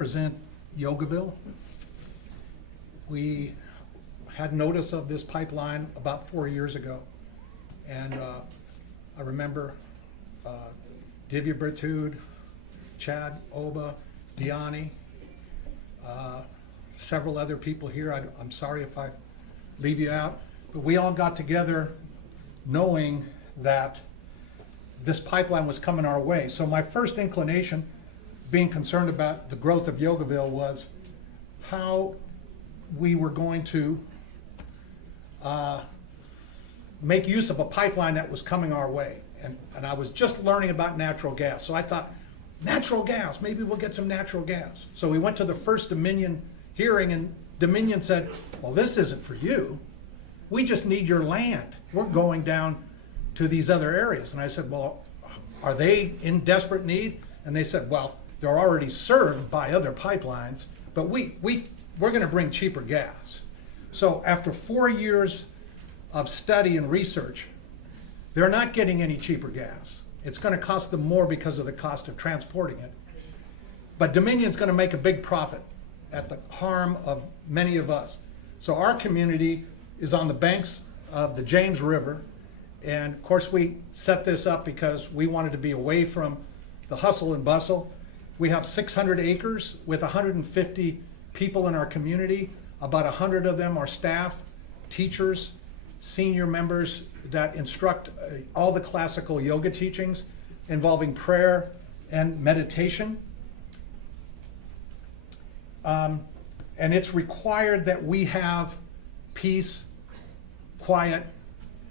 represent Yogaville. We had notice of this pipeline about 4 years ago. And I remember Jeeva Abbatte, Chad, Oba, Diani, several other people here. I'm sorry if I leave you out. But we all got together knowing that this pipeline was coming our way. So my first inclination, being concerned about the growth of Yogaville, was how we were going to make use of a pipeline that was coming our way. And I was just learning about natural gas. So I thought, natural gas, maybe we'll get some natural gas. So we went to the first Dominion hearing, and Dominion said, well, this isn't for you. We just need your land. We're going down to these other areas. And I said, well, are they in desperate need? And they said, well, they're already served by other pipelines, but we're going to bring cheaper gas. So after 4 years of study and research, they're not getting any cheaper gas. It's going to cost them more because of the cost of transporting it. But Dominion's going to make a big profit at the harm of many of us. So our community is on the banks of the James River. And of course, we set this up because we wanted to be away from the hustle and bustle. We have 600 acres with 150 people in our community. About 100 of them are staff, teachers, senior members that instruct all the classical yoga teachings involving prayer and meditation. And it's required that we have peace, quiet,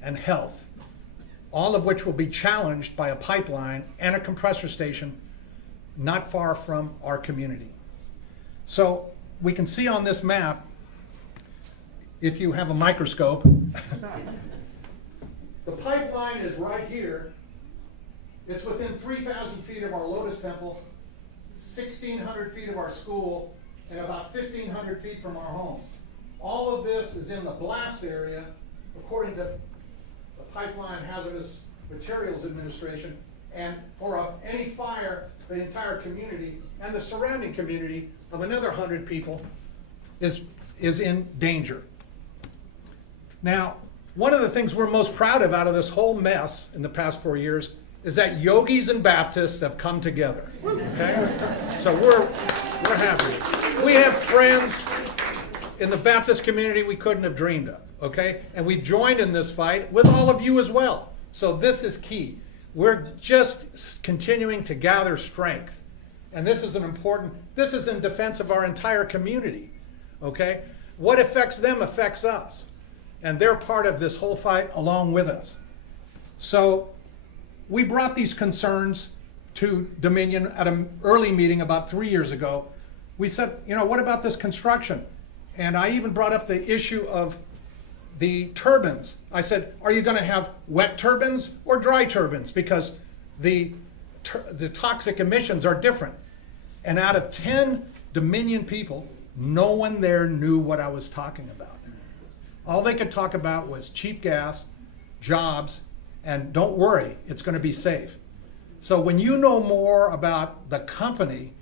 and health, all of which will be challenged by a pipeline and a compressor station not far from our community. So we can see on this map, if you have a microscope, the pipeline is right here. It's within 3,000 feet of our Lotus Temple, 1,600 feet of our school, and about 1,500 feet from our homes. All of this is in the blast area, according to the Pipeline Hazardous Materials Administration, and for any fire, the entire community and the surrounding community of another 100 people is in danger. Now, one of the things we're most proud of out of this whole mess in the past 4 years is that yogis and Baptists have come together. Okay? So we're happy. We have friends in the Baptist community we couldn't have dreamed of. Okay? And we've joined in this fight with all of you as well. So this is key. We're just continuing to gather strength. And this is this is in defense of our entire community. Okay? What affects them affects us. And they're part of this whole fight along with us. So we brought these concerns to Dominion at an early meeting about 3 years ago. We said, you know, what about this construction? And I even brought up the issue of the turbines. I said, are you going to have wet turbines or dry turbines? Because the toxic emissions are different. And out of 10 Dominion people, no one there knew what I was talking about. All they could talk about was cheap gas, jobs, and don't worry, it's going to be safe. So when you know more about the company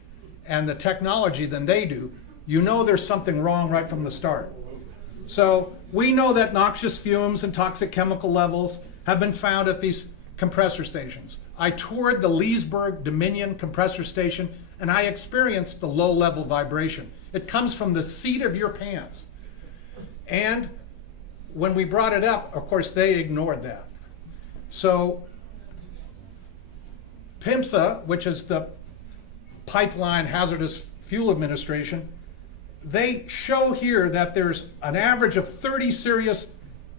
and the technology than they do, you know there's something wrong right from the start. So we know that noxious fumes and toxic chemical levels have been found at these compressor stations. I toured the Leesburg Dominion compressor station and I experienced the low-level vibration. It comes from the seat of your pants. And when we brought it up, of course, they ignored that. So PHMSA, which is the Pipeline Hazardous Fuel Administration, they show here that there's an average of 30 serious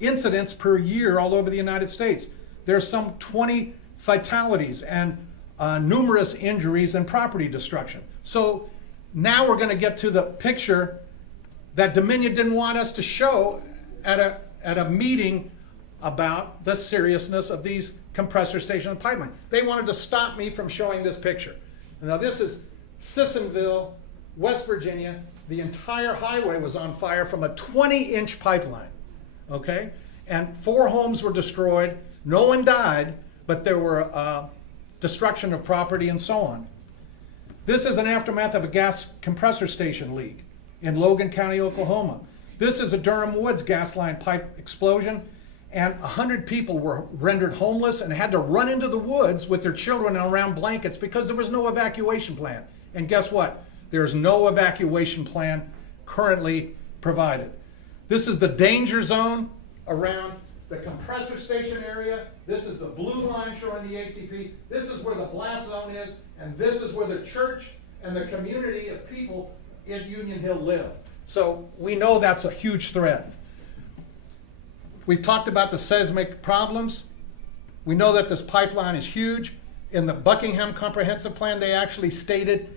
incidents per year all over the United States. There's some 20 fatalities and numerous injuries and property destruction. So now we're going to get to the picture that Dominion didn't want us to show at a meeting about the seriousness of these compressor station and pipeline. They wanted to stop me from showing this picture. Now this is Sissonville, West Virginia. The entire highway was on fire from a 20-inch pipeline, okay? And 4 homes were destroyed. No one died, but there were destruction of property and so on. This is an aftermath of a gas compressor station leak in Logan County, Oklahoma. This is a Durham Woods gas line pipe explosion, and 100 people were rendered homeless and had to run into the woods with their children around blankets because there was no evacuation plan. And guess what? There's no evacuation plan currently provided. This is the danger zone around the compressor station area. This is the blue line showing the ACP. This is where the blast zone is, and this is where the church and the community of people in Union Hill live. So we know that's a huge threat. We've talked about the seismic problems. We know that this pipeline is huge. In the Buckingham Comprehensive Plan, they actually stated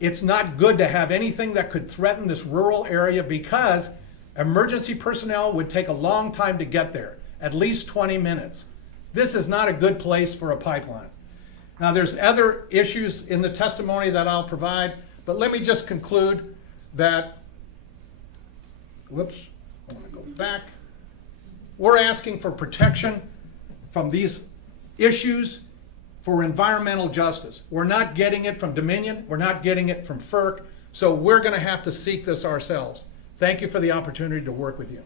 it's not good to have anything that could threaten this rural area because emergency personnel would take a long time to get there, at least 20 minutes. This is not a good place for a pipeline. Now, there's other issues in the testimony that I'll provide, but let me just conclude that, whoops, I want to go back. We're asking for protection from these issues for environmental justice. We're not getting it from Dominion, we're not getting it from FERC, so we're going to have to seek this ourselves. Thank you for the opportunity to work with you.